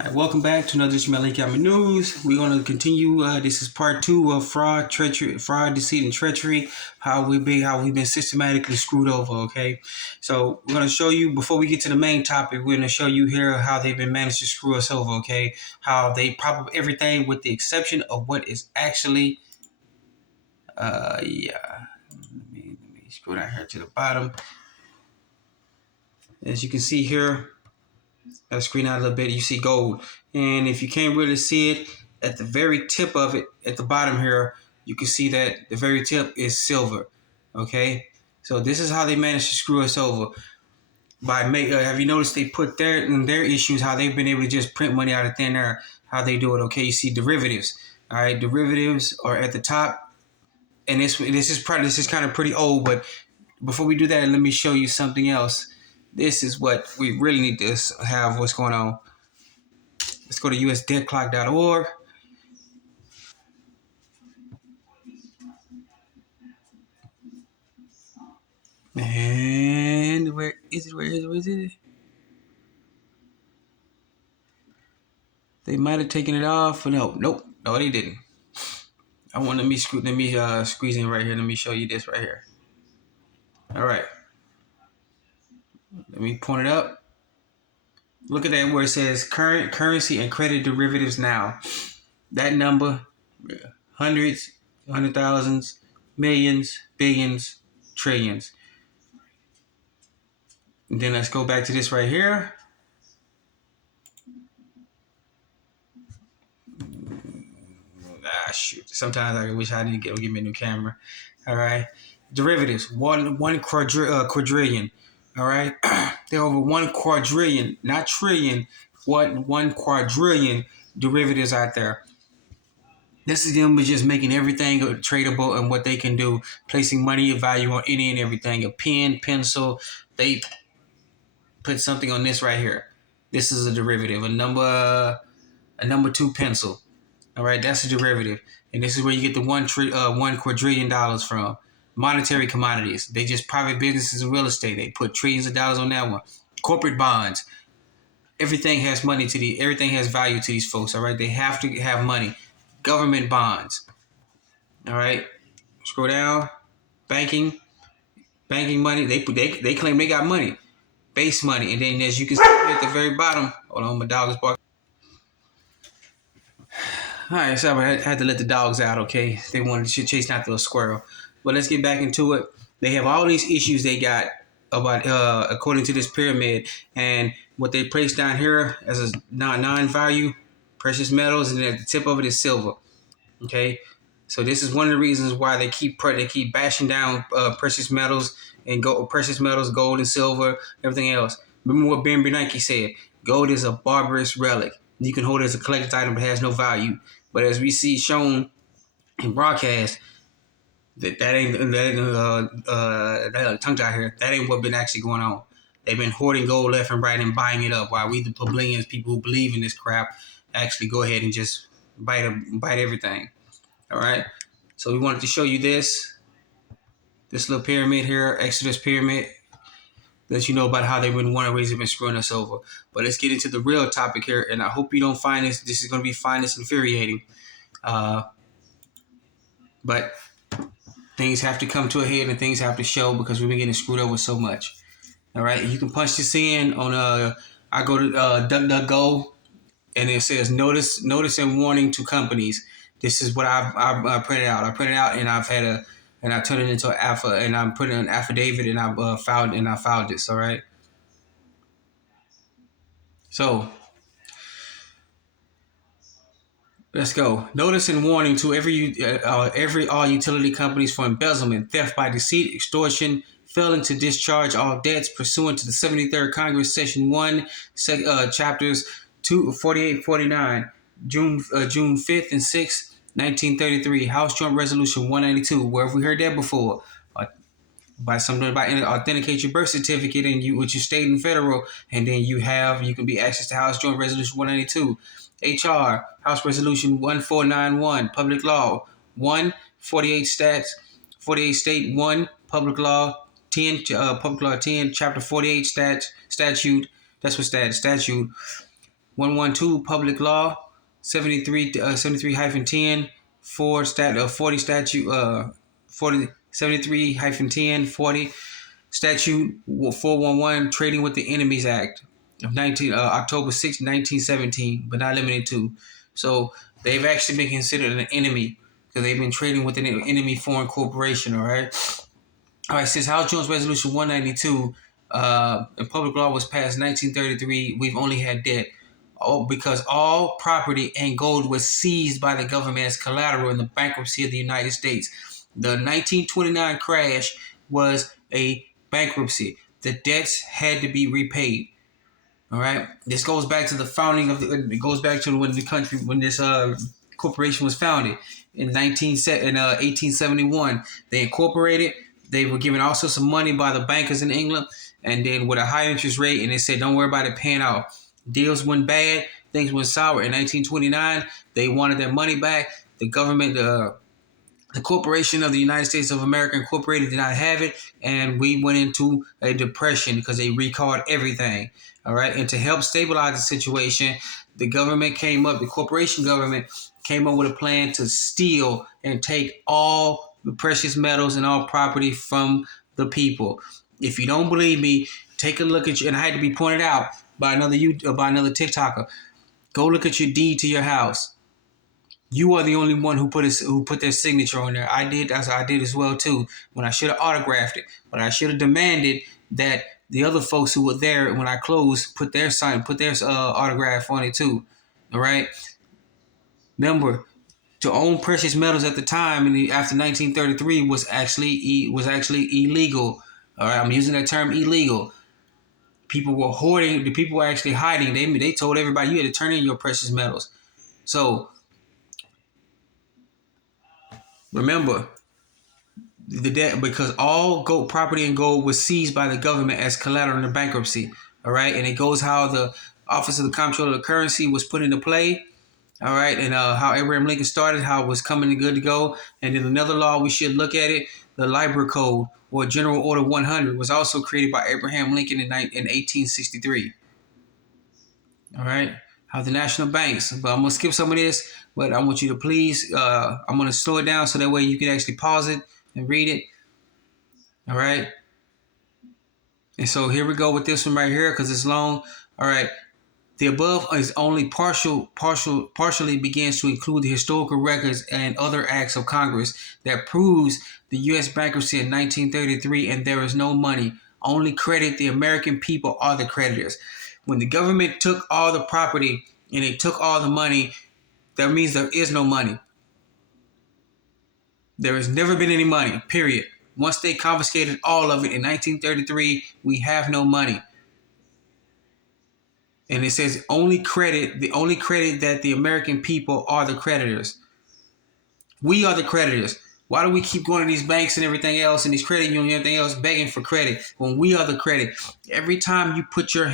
All right, welcome back to another Malik News. We're going to continue. This is part 2 of fraud, deceit, and treachery. How we've been systematically screwed over. Okay, so we're going to show you before we get to the main topic. We're going to show you here how they've been managed to screw us over. Okay, how they prop up everything with the exception of what is actually. Yeah. Let me scroll down here to the bottom. As you can see here. I'll screen out a little bit. You see gold, and if you can't really see it, at the very tip of it, at the bottom here, you can see that the very tip is silver. Okay, so this is how they managed to screw us over. Have you noticed they put their issues, how they've been able to just print money out of thin air? How they do it? Okay, you see derivatives. All right, derivatives are at the top, and this is kind of pretty old. But before we do that, let me show you something else. This is what we really need to have. What's going on? Let's go to usdebtclock.org. And where is it? They might have taken it off. No, they didn't. Let me squeeze in right here. Let me show you this right here. All right. Let me point it up. Look at that where it says current currency and credit derivatives now. That number, hundreds, 100,000s, millions, billions, trillions. And then let's go back to this right here. Shoot. Sometimes I wish I didn't give me a new camera. All right. Derivatives, one quadrillion. All right. There are over 1 quadrillion, not trillion, 1 quadrillion derivatives out there. This is them just making everything tradable and what they can do, placing money of value on any and everything. A pen, pencil, they put something on this right here. This is a derivative, a number 2 pencil. All right, that's a derivative. And this is where you get the $1 quadrillion from. Monetary commodities. They just private businesses and real estate. They put trillions of dollars on that one. Corporate bonds. Everything has money everything has value to these folks. All right, they have to have money. Government bonds. All right, scroll down. Banking money. They claim they got money. Base money. And then as you can see at the very bottom, hold on, my dog is barking. All right, so I had to let the dogs out, okay? They wanted to chase after a squirrel. But let's get back into it. They have all these issues they got about, according to this pyramid. And what they place down here as a non-value, precious metals, and at the tip of it is silver, okay? So this is one of the reasons why they keep bashing down precious metals, gold and silver, everything else. Remember what Ben Bernanke said, gold is a barbarous relic. You can hold it as a collector's item, but it has no value. But as we see shown in broadcast, that ain't tongue tie here. That ain't what been actually going on. They've been hoarding gold left and right and buying it up, while we the plebeians, people who believe in this crap, actually go ahead and just bite everything. All right. So we wanted to show you this little pyramid here, Exodus pyramid. Let you know about how they've been one of the ways they've been screwing us over. But let's get into the real topic here, and I hope you don't find this is going to find this infuriating. But things have to come to a head and things have to show because we've been getting screwed over so much. All right, you can punch this in on I go to DuckDuckGo, and it says notice and warning to companies. This is what I printed out. I printed out and I turned it into an alpha, and I'm putting an affidavit, and I filed this. All right. So let's go. Notice and warning to all utility companies for embezzlement, theft by deceit, extortion, failing to discharge all debts pursuant to the 73rd Congress, Session 1, Chapters 48-49, June 5th and 6th. 1933, House Joint Resolution 192. Where have we heard that before? By authenticate your birth certificate and with your state and federal, and then you can be access to House Joint Resolution 192. HR House Resolution 1491, Public Law 1, 48 State 1, Public Law 10, Chapter 48 Statute. That's what statute. 112 Public Law 73-10 40 statute 40 73-10 40 statute 411 Trading with the Enemies Act of October 6, 1917, but not limited to. So they've actually been considered an enemy because they've been trading with an enemy foreign corporation. All right, since House Jones Resolution 192 and public law was passed in 1933, we've only had debt. Because all property and gold was seized by the government as collateral in the bankruptcy of the United States. The 1929 crash was a bankruptcy. The debts had to be repaid. All right. This goes back to the founding of it goes back to when this corporation was founded in 1871. They incorporated. They were given also some money by the bankers in England, and then with a high interest rate, and they said, "Don't worry about it paying out." Deals went bad, things went sour. In 1929, they wanted their money back. The government, the Corporation of the United States of America Incorporated, did not have it, and we went into a depression because they recalled everything. All right, and to help stabilize the situation, the corporation government came up with a plan to steal and take all the precious metals and all property from the people. If you don't believe me, take a look at you. And I had to be pointed out by another TikToker. Go look at your deed to your house. You are the only one who put their signature on there. I did as well too. When I should have autographed it, but I should have demanded that the other folks who were there when I closed put their autograph on it too. All right. Remember, to own precious metals at the time after 1933 was actually illegal. All right, I'm using that term illegal. People were hoarding. The people were actually hiding. They told everybody you had to turn in your precious metals. So remember, the debt, because all gold property and gold was seized by the government as collateral in the bankruptcy. All right, and it goes how the Office of the Comptroller of the Currency was put into play. All right, and how Abraham Lincoln started, how it was coming good to go. And then another law we should look at it, the Library Code or General Order 100 was also created by Abraham Lincoln in 1863. All right, how the national banks. But I'm going to skip some of this, but I want you to please, I'm going to slow it down so that way you can actually pause it and read it. All right. And so here we go with this one right here because it's long. All right. The above is only partially begins to include the historical records and other acts of Congress that proves the U.S. bankruptcy in 1933 and there is no money. Only credit. The American people are the creditors. When the government took all the property and they took all the money, that means there is no money. There has never been any money, period. Once they confiscated all of it in 1933, we have no money. And it says the only credit that the American people are the creditors. We are the creditors. Why do we keep going to these banks and everything else and these credit unions and everything else begging for credit when we are the credit? Every time you put your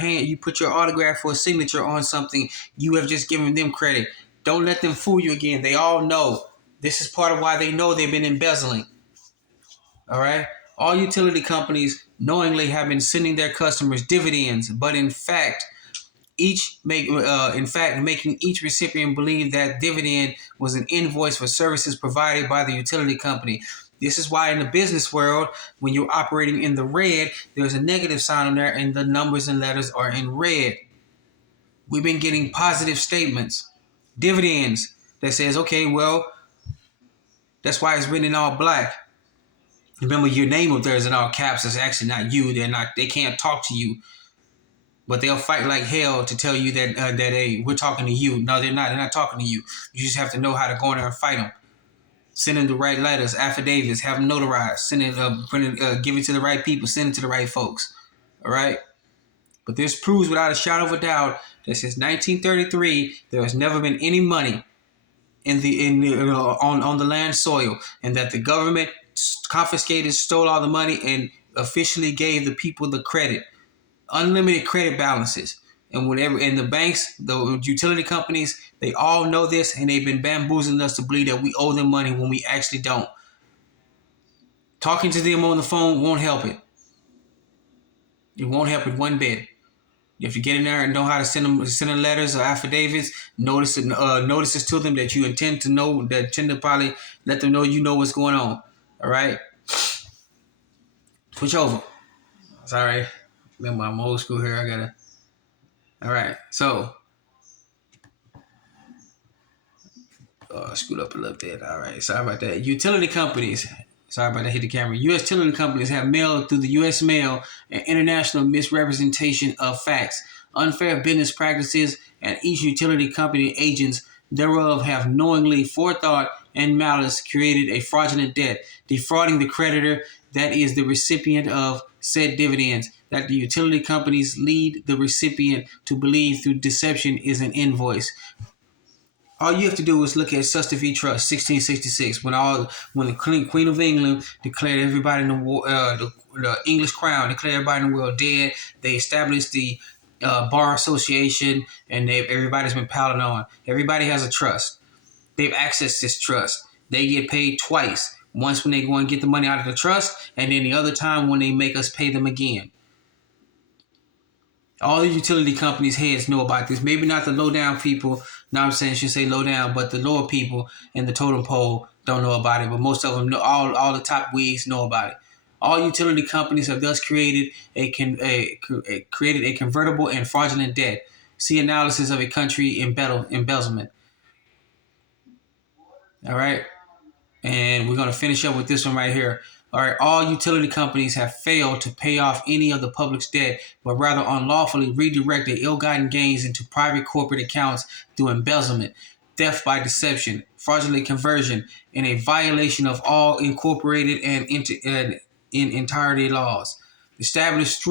autograph or signature on something, you have just given them credit. Don't let them fool you again. They all know. This is part of why they know they've been embezzling. All right? All utility companies knowingly have been sending their customers dividends, but in fact, making each recipient believe that dividend was an invoice for services provided by the utility company. This is why in the business world, when you're operating in the red, there's a negative sign on there and the numbers and letters are in red. We've been getting positive statements, dividends that says, okay, well, that's why it's written in all black. Remember, your name up there is in all caps. It's actually not you. They can't talk to you. But they'll fight like hell to tell you that hey, we're talking to you. No, they're not. They're not talking to you. You just have to know how to go in there and fight them. Send them the right letters, affidavits, have them notarized. Send it, give it to the right people. Send it to the right folks. All right. But this proves without a shadow of a doubt that since 1933 there has never been any money on the land soil, and that the government confiscated, stole all the money, and officially gave the people the credit. Unlimited credit balances. And the banks, the utility companies, they all know this, and they've been bamboozling us to believe that we owe them money when we actually don't. Talking to them on the phone won't help it. It won't help it one bit. You have to get in there and know how to send them letters or affidavits, notices to them that you intend to know, that intend to probably let them know you know what's going on. All right, switch over. Sorry, remember I'm old school here. I gotta. All right, so screwed up a little bit. All right, sorry about that. Utility companies. Sorry about that. Hit the camera. U.S. utility companies have mailed through the U.S. mail an international misrepresentation of facts, unfair business practices, and each utility company agents thereof have knowingly forethought and malice created a fraudulent debt, defrauding the creditor that is the recipient of said dividends, that the utility companies lead the recipient to believe through deception is an invoice. All you have to do is look at Suster v. Trust, 1666, when the Queen of England declared everybody in the war, the English crown declared everybody in the world dead. They established the bar association, and everybody's been piling on. Everybody has a trust. They've accessed this trust. They get paid twice. Once when they go and get the money out of the trust, and then the other time when they make us pay them again. All the utility companies' heads know about this. Maybe not the low down people. No, I'm saying I should say low down, but the lower people in the totem pole don't know about it. But most of them know. All the top wigs know about it. All utility companies have thus created created a convertible and fraudulent debt. See analysis of a country embezzlement. All right. And we're going to finish up with this one right here. All right, all utility companies have failed to pay off any of the public's debt, but rather unlawfully redirect their ill-gotten gains into private corporate accounts through embezzlement, theft by deception, fraudulent conversion, and a violation of all incorporated and in entirety laws established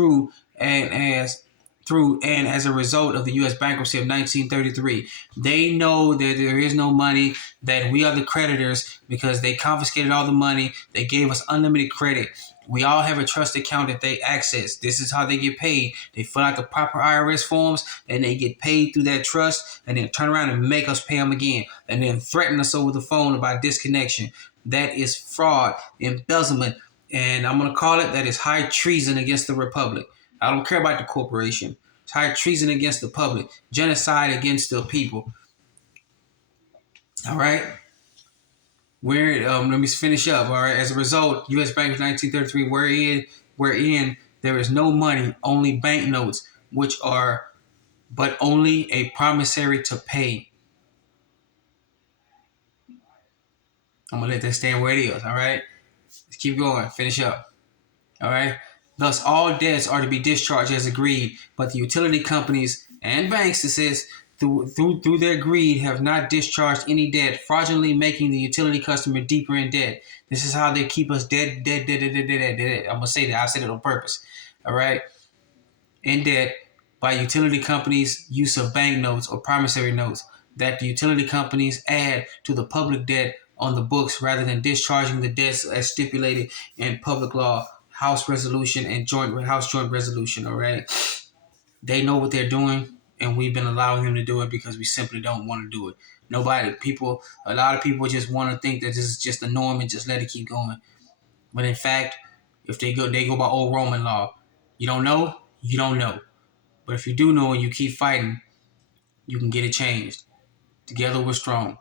as a result of the U.S. bankruptcy of 1933. They know that there is no money, that we are the creditors because they confiscated all the money. They gave us unlimited credit. We all have a trust account that they access. This is how they get paid. They fill out the proper IRS forms and they get paid through that trust and then turn around and make us pay them again and then threaten us over the phone about disconnection. That is fraud, embezzlement, and I'm going to call it that is high treason against the republic. I don't care about the corporation. It's high treason against the public, genocide against the people. All right. Let me finish up. All right. As a result, U.S. Bank of 1933, wherein there is no money, only banknotes, which are but only a promissory to pay. I'm gonna let that stand where it is. All right. Let's keep going. Finish up. All right. Thus, all debts are to be discharged as agreed, but the utility companies and banks, it says, through their greed, have not discharged any debt, fraudulently making the utility customer deeper in debt. This is how they keep us dead. I'm gonna say that. I said it on purpose. All right, in debt by utility companies' use of banknotes or promissory notes that the utility companies add to the public debt on the books rather than discharging the debts as stipulated in public law, House resolution, and House joint resolution. All right, they know what they're doing, and we've been allowing them to do it because we simply don't want to do it. A lot of people just want to think that this is just the norm and just let it keep going. But in fact, if they go by old Roman law. You don't know, you don't know. But if you do know and you keep fighting, you can get it changed. Together we're strong.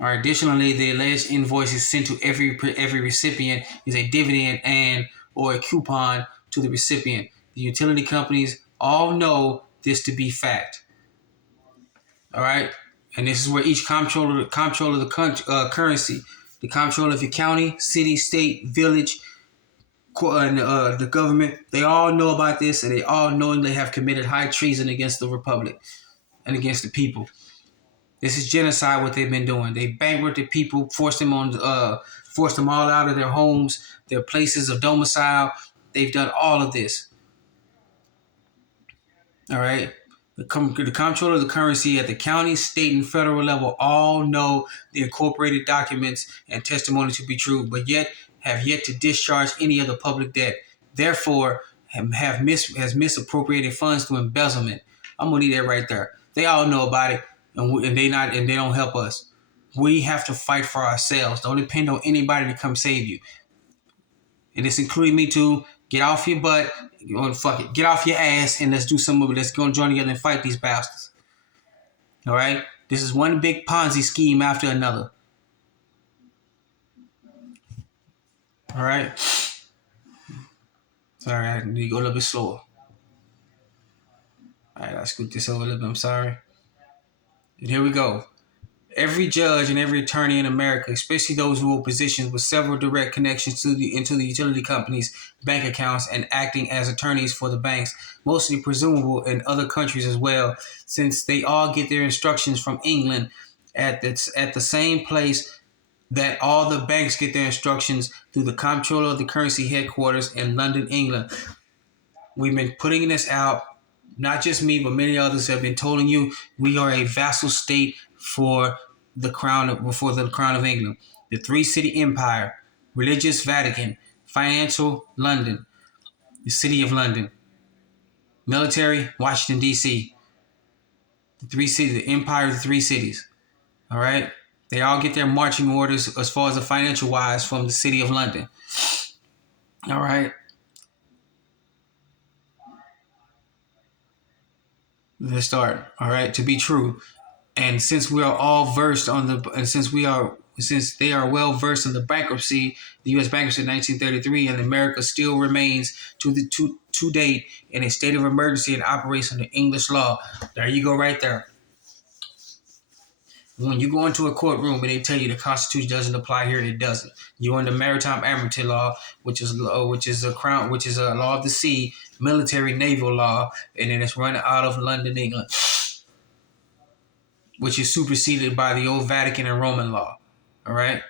All right. Additionally, the alleged invoices sent to every recipient is a dividend and or a coupon to the recipient. The utility companies all know this to be fact. All right, and this is where each comptroller of the currency, the comptroller of your county, city, state, village, and the government, they all know about this, and they all knowingly have committed high treason against the republic and against the people. This is genocide. What they've been doing, they bankrupted people, forced them all out of their homes, their places of domicile. They've done all of this. All right. The comptroller of the currency at the county, state, and federal level all know the incorporated documents and testimony to be true, but have yet to discharge any of the public debt. Therefore, has misappropriated funds through embezzlement. I'm gonna leave that right there. They all know about it, and they don't help us. We have to fight for ourselves. Don't depend on anybody to come save you. And it's including me too. Get off your butt. Fuck it. Get off your ass and let's do some of it. Let's go and join together and fight these bastards. All right? This is one big Ponzi scheme after another. All right? Sorry, I need to go a little bit slower. All right, I'll scoot this over a little bit. I'm sorry. And here we go. Every judge and every attorney in America, especially those who hold positions with several direct connections into the utility companies' bank accounts and acting as attorneys for the banks, mostly presumable in other countries as well, since they all get their instructions from England at the same place that all the banks get their instructions through the Comptroller of the Currency headquarters in London, England. We've been putting this out, not just me, but many others have been telling you we are a vassal state for the crown of England. The three-city empire, religious Vatican, financial London, the city of London, military Washington D.C. The empire of the three cities. All right, they all get their marching orders as far as the financial wise from the city of London. All right. Let's start. All right, to be true. And since we are all versed on since they are well versed in the bankruptcy, the U.S. bankruptcy in 1933, and America still remains to date in a state of emergency and operates under English law. There you go, right there. When you go into a courtroom and they tell you the Constitution doesn't apply here, it doesn't. You're under maritime amity law, which is a law of the sea, military naval law, and then it's run out of London, England, which is superseded by the old Vatican and Roman law. All right.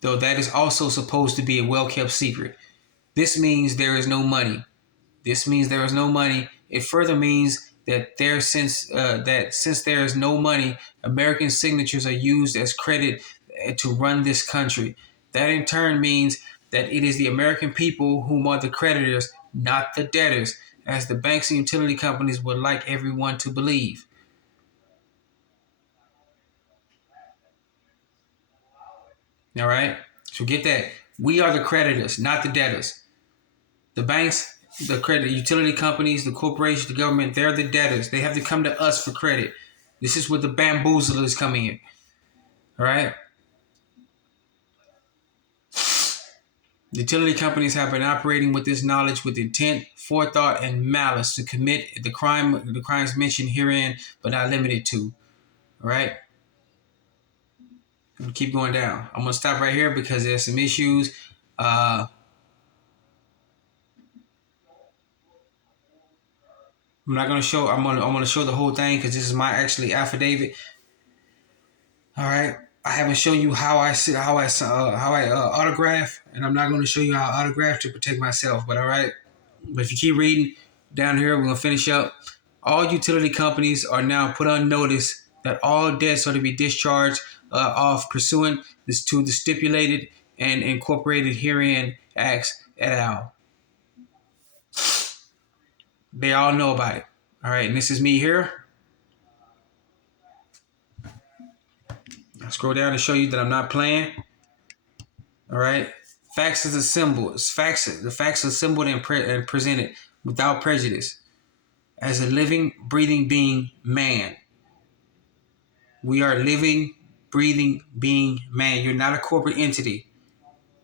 Though that is also supposed to be a well-kept secret. This means there is no money. It further means that since there is no money, American signatures are used as credit to run this country. That in turn means that it is the American people whom are the creditors, not the debtors, as the banks and utility companies would like everyone to believe. All right? So get that. We are the creditors, not the debtors. The banks, the credit utility companies, the corporations, the government, they're the debtors. They have to come to us for credit. This is where the bamboozlers come in. All right? The utility companies have been operating with this knowledge with intent, forethought, and malice to commit the crimes mentioned herein, but not limited to. All right? I'm gonna keep going down. I'm gonna stop right here because there's some issues. I'm not gonna show. I'm gonna show the whole thing because this is my actually affidavit. All right. I haven't shown you how I autograph, and I'm not going to show you how I autograph to protect myself. But all right. But if you keep reading down here, we're going to finish up. All utility companies are now put on notice that all debts are to be discharged off pursuant to the stipulated and incorporated herein acts et al. They all know about it. All right. And this is me here. I'll scroll down and show you that I'm not playing. All right. Facts is a symbol. The facts are assembled and presented without prejudice. As a living, breathing being, man. We are living, breathing being, man. You're not a corporate entity.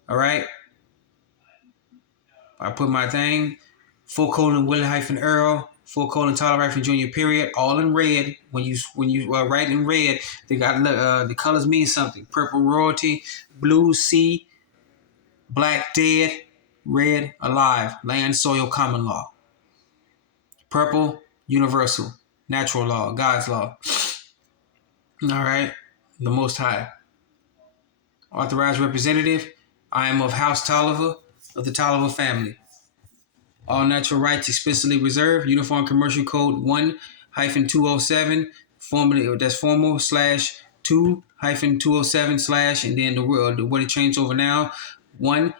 All right. I put my thing. :Willie-Earl. :Tyler-Jr. period. All in red. When you write in red, they got the colors mean something. Purple royalty, blue sea, black dead, red alive. Land, soil, common law. Purple universal, natural law, God's law. All right, the Most High. Authorized representative. I am of House Tolliver of the Tolliver family. All natural rights explicitly reserved. Uniform Commercial Code 1-207. Formal /2-207/ and then the what it changed over now 1-30.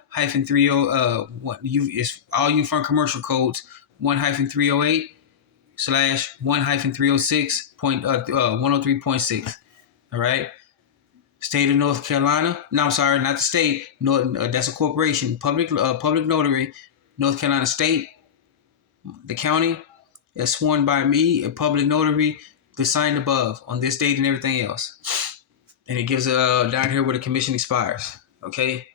It's all Uniform Commercial Codes 1-308/1-306.103.6. All right. State of North Carolina. No, I'm sorry, not the state. That's a corporation. Public notary, North Carolina State, the county, is sworn by me, a public notary, the signed above on this date and everything else. And it gives down here where the commission expires. Okay.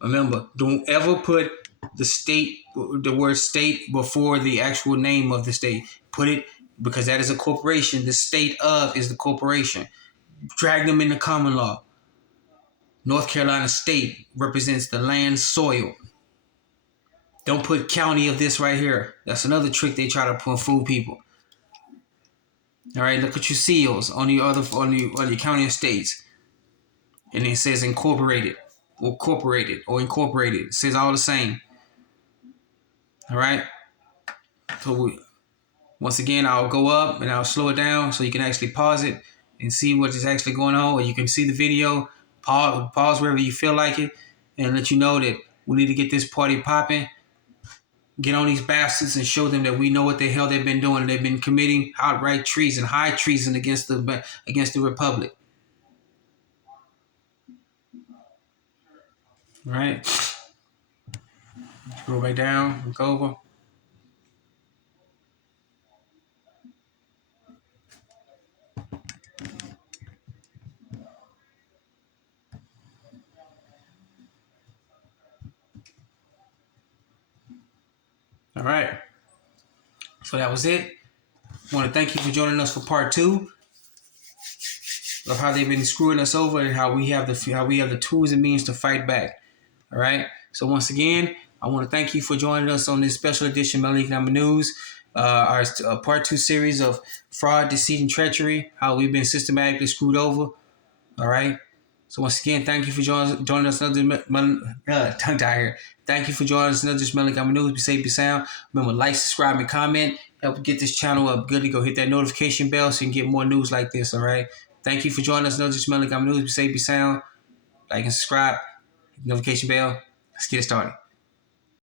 Remember, don't ever put the word state before the actual name of the state. Put it because that is a corporation. The state of is the corporation. Drag them into common law. North Carolina state represents the land, soil. Don't put county of this right here. That's another trick they try to fool people. All right, look at your seals on your county and states, and it says incorporated or incorporated. It says all the same. All right. So once again, I'll go up and I'll slow it down so you can actually pause it and see what is actually going on, or you can see the video. Pause wherever you feel like it, and let you know that we need to get this party popping. Get on these bastards and show them that we know what the hell they've been doing. They've been committing outright treason, high treason against the republic. All right. Scroll back down. Look over. All right. So that was it. I want to thank you for joining us for part 2 of how they've been screwing us over and how we have the tools and means to fight back. All right. So once again, I want to thank you for joining us on this special edition of Malik Number News, our part 2 series of fraud, deceit, and treachery. How we've been systematically screwed over. All right. So once again, thank you for joining us another tongue tie here. Thank you for joining us another Malik Number News. Be safe, be sound. Remember, like, subscribe, and comment. Help get this channel up good to go. Hit that notification bell so you can get more news like this. All right. Thank you for joining us another Malik Number News. Be safe, be sound. Like and subscribe. Notification bell. Let's get it started.